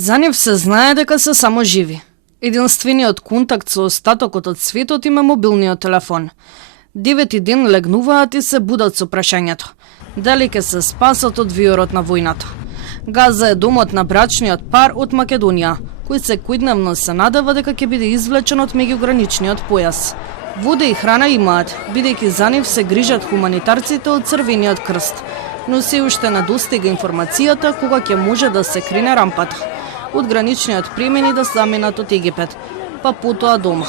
За нив се знае дека се само живи. Единствениот контакт со остатокот од светот им е мобилниот телефон. 9 ден легнуваат и се будат со прашањето: дали ќе се спасат од виорот на војната? Газа е домот на брачниот пар од Македонија, кој секојдневно се надева дека ќе биде извлечен од меѓуграничниот појас. Вода и храна имаат, бидејќи за нив се грижат хуманитарците од Црвениот крст, но се уште недостига информацијата кога ќе може да се крене рампата од граничниот премин и да заминат од Египет, па потоа дома.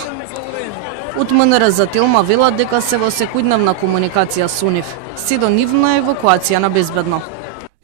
Од МНР за Телма велат дека се во секојдневна комуникација со нив, се до нивна евакуација на безбедно.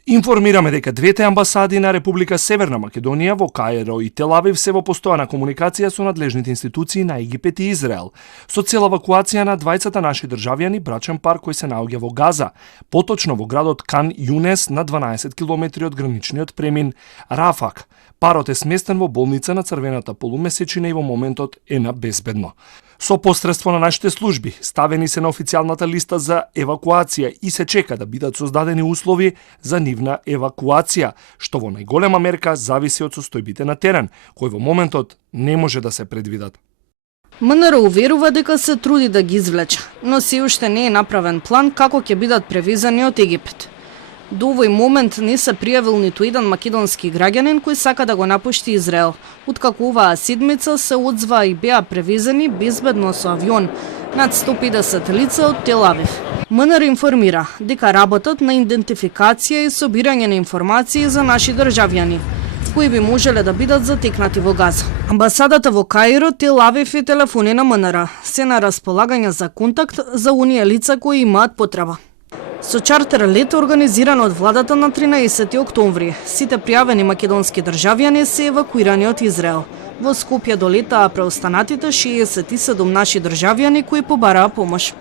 Информираме дека двете амбасади на Република Северна Македонија во Каиро и Тел Авив се во постојана комуникација со надлежните институции на Египет и Израел, со цел евакуација на двајцата наши државјани брачен пар кој се наоѓа во Газа, поточно во градот Кан Јунес на 12 километри од граничниот премин Рафак. Парот е сместен во болница на Црвената полумесечина и во моментот е на безбедно. Со посредство на нашите служби, ставени се на официјалната листа за евакуација и се чека да бидат создадени услови за нивна евакуација, што во најголема мерка зависи од состојбите на терен, кои во моментот не може да се предвидат. МНР уверува дека се труди да ги извлече, но се уште не е направен план како ќе бидат превезени од Египет. До овој момент не се пријавил ниту еден македонски граѓанин кој сака да го напушти Израел, откако оваа седмица се одзва и беа превезени безбедно со авион над 150 лица од Тел Авив. МНР информира дека работат на идентификација и собирање на информации за наши државјани, кои би можеле да бидат затекнати во Газа. Амбасадата во Каиро, Тел Авив и телефони на МНР се на располагање за контакт за оние лица кои имаат потреба. Со чартер лет организиран од владата на 13 октомври, сите пријавени македонски државјани се евакуирани од Израел. Во Скопје долетаа преостанатите 67 наши државјани кои побараа помош.